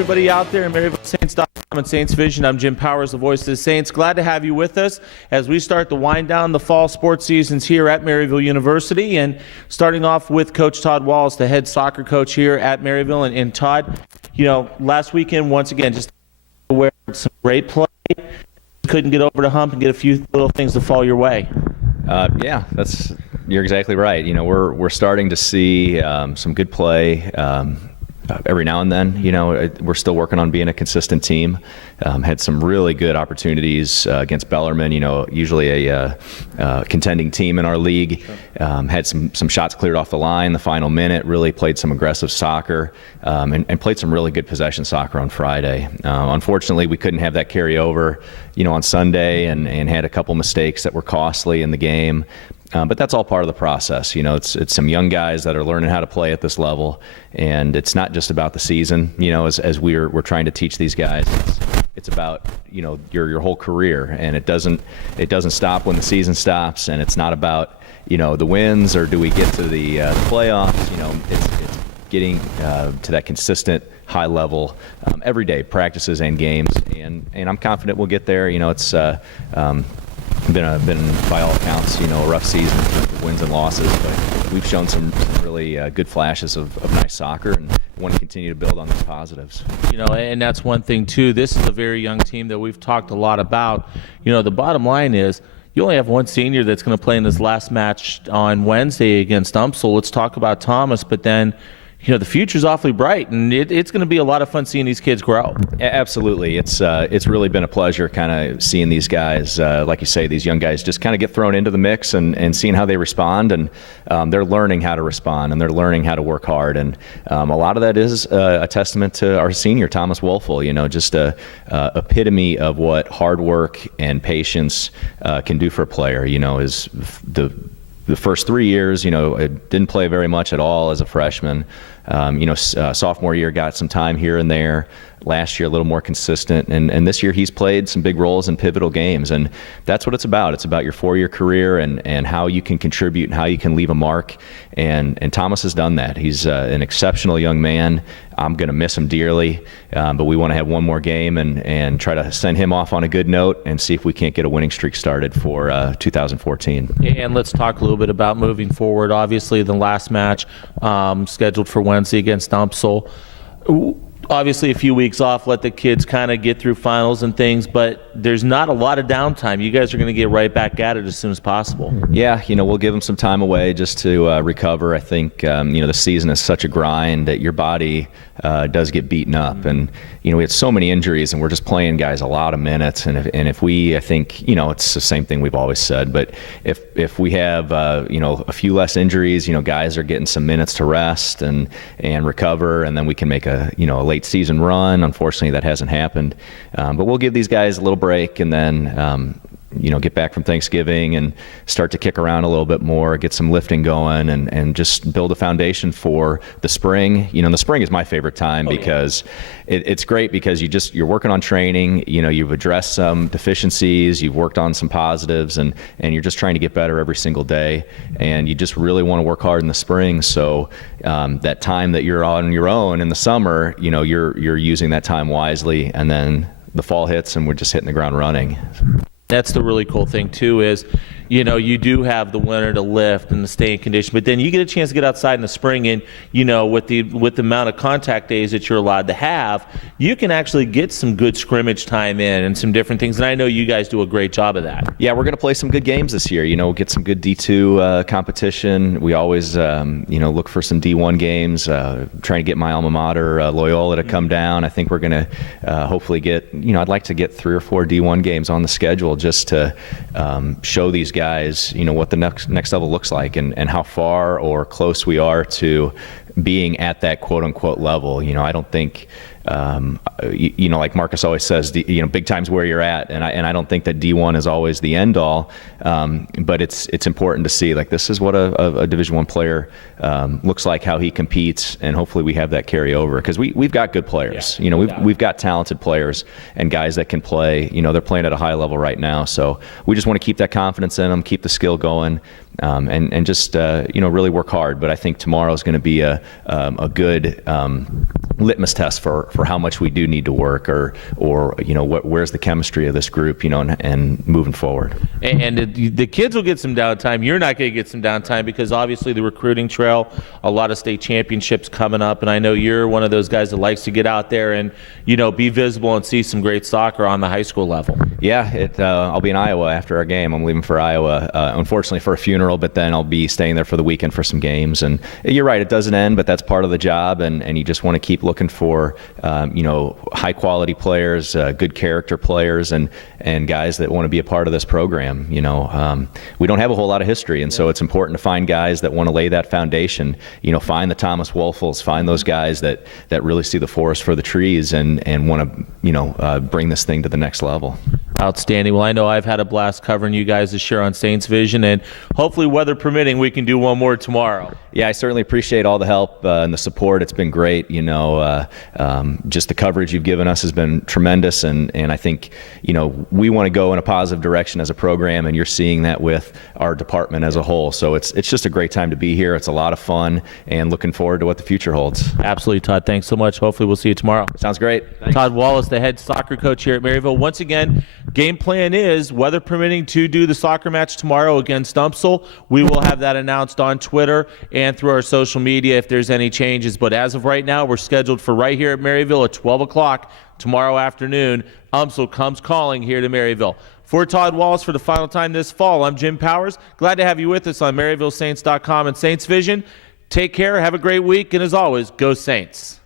everybody out there in Maryville Saints.com and Saints Vision. I'm Jim Powers, the voice of the Saints. Glad to have you with us as we start to wind down the fall sports seasons here at Maryville University. And starting off with Coach Tood Wallace, the head soccer coach here at Maryville. And Todd, you know, last weekend, once again, just where some great play. Couldn't get over the hump and get a few little things to fall your way. Yeah, you're exactly right. You know, we're starting to see some good play every now and then. You know, we're still working on being a consistent team. Had some really good opportunities against Bellarmine. You know, usually a contending team in our league. Had some shots cleared off the line the final minute. Really played some aggressive soccer and played some really good possession soccer on Friday. Unfortunately, we couldn't have that carry over, you know, on Sunday and had a couple mistakes that were costly in the game. But that's all part of the process. You know, it's some young guys that are learning how to play at this level, and it's not just about the season. You know, as we're trying to teach these guys, it's about, you know, your whole career, and it doesn't stop when the season stops, and it's not about, you know, the wins or do we get to the playoffs. You know, it's getting to that consistent high level every day, practices and games, and I'm confident we'll get there. You know, it's been by all accounts, you know, a rough season with wins and losses, but we've shown some really good flashes of nice soccer, and want to continue to build on those positives. You know, and that's one thing too. This is a very young team that we've talked a lot about. You know, the bottom line is you only have one senior that's going to play in this last match on Wednesday against UMSL. Let's talk about Thomas, but then, you know, the future's awfully bright, and it's going to be a lot of fun seeing these kids grow. Absolutely. It's really been a pleasure kind of seeing these guys, like you say, these young guys just kind of get thrown into the mix and seeing how they respond, and they're learning how to respond, and they're learning how to work hard. And a lot of that is a testament to our senior, Thomas Wolfel, you know, just a epitome of what hard work and patience can do for a player. You know, is the first 3 years, you know, didn't play very much at all as a freshman. You know, sophomore year got some time here and there. Last year, a little more consistent. And this year, he's played some big roles in pivotal games. And that's what it's about. It's about your 4-year career and how you can contribute and how you can leave a mark. And Thomas has done that. He's an exceptional young man. I'm going to miss him dearly. But we want to have one more game and try to send him off on a good note and see if we can't get a winning streak started for 2014. And let's talk a little bit about moving forward. Obviously, the last match scheduled for Wednesday against UMSL. Obviously, a few weeks off, let the kids kind of get through finals and things, but there's not a lot of downtime. You guys are going to get right back at it as soon as possible. Yeah, you know, we'll give them some time away just to recover. I think, you know, the season is such a grind that your body does get beaten up. And, you know, we had so many injuries, and we're just playing guys a lot of minutes. And if we, I think, you know, it's the same thing we've always said, but if we have, you know, a few less injuries, you know, guys are getting some minutes to rest and recover, and then we can make a late season run. Unfortunately, that hasn't happened. But we'll give these guys a little break, and then, you know, get back from Thanksgiving and start to kick around a little bit more, get some lifting going, and just build a foundation for the spring. You know, the spring is my favorite time because it's great because you're working on training. You know, you've addressed some deficiencies, you've worked on some positives, and you're just trying to get better every single day. And you just really want to work hard in the spring. So that time that you're on your own in the summer, you know, you're using that time wisely, and then the fall hits and we're just hitting the ground running. That's the really cool thing too is, you know, you do have the winter to lift and to stay in condition, but then you get a chance to get outside in the spring, and, you know, with the amount of contact days that you're allowed to have, you can actually get some good scrimmage time in and some different things. And I know you guys do a great job of that. Yeah, we're going to play some good games this year. You know, get some good D2 competition. We always, you know, look for some D1 games, trying to get my alma mater, Loyola, to come down. I think we're going to hopefully get, you know, I'd like to get 3 or 4 D1 games on the schedule just to show these guys, you know, what the next level looks like, and how far or close we are to being at that quote unquote level. You know, I don't think, you know, like Marcus always says, you know, big time's where you're at, and I don't think that D1 is always the end all, but it's important to see, like, this is what a Division I player looks like, how he competes, and hopefully we have that carry over, because we've got good players. Yeah, you know, we've got talented players and guys that can play. You know, they're playing at a high level right now, so we just want to keep that confidence in them, keep the skill going, and just really work hard. But I think tomorrow is going to be a good litmus test for how much we do need to work, or where's the chemistry of this group, and moving forward. And the kids will get some downtime. You're not going to get some downtime because obviously the recruiting trail, a lot of state championships coming up, and I know you're one of those guys that likes to get out there and be visible and see some great soccer on the high school level. Yeah, I'll be in Iowa after our game. I'm leaving for Iowa, unfortunately for a funeral, but then I'll be staying there for the weekend for some games. And you're right, it doesn't end, but that's part of the job, and you just want to keep looking for high quality players, good character players, and guys that want to be a part of this program. We don't have a whole lot of history, and so it's important to find guys that want to lay that foundation. Find the Thomas Wolfels, find those guys that really see the forest for the trees and want to bring this thing to the next level. Outstanding. Well, I know I've had a blast covering you guys this year on Saints Vision, and hopefully, weather permitting, we can do one more tomorrow. Yeah, I certainly appreciate all the help and the support. It's been great. Just the coverage you've given us has been tremendous, and I think we want to go in a positive direction as a program, and you're seeing that with our department as a whole. So it's just a great time to be here. It's a lot of fun, and looking forward to what the future holds. Absolutely, Todd. Thanks so much. Hopefully, we'll see you tomorrow. Sounds great. Thanks. Tood Wallace, the head soccer coach here at Maryville. Once again, game plan is, weather permitting, to do the soccer match tomorrow against UMSL. We will have that announced on Twitter and through our social media if there's any changes. But as of right now, we're scheduled for right here at Maryville at 12 o'clock tomorrow afternoon. UMSL comes calling here to Maryville. For Tood Wallace, for the final time this fall, I'm Jim Powers. Glad to have you with us on MaryvilleSaints.com and Saints Vision. Take care, have a great week, and as always, go Saints.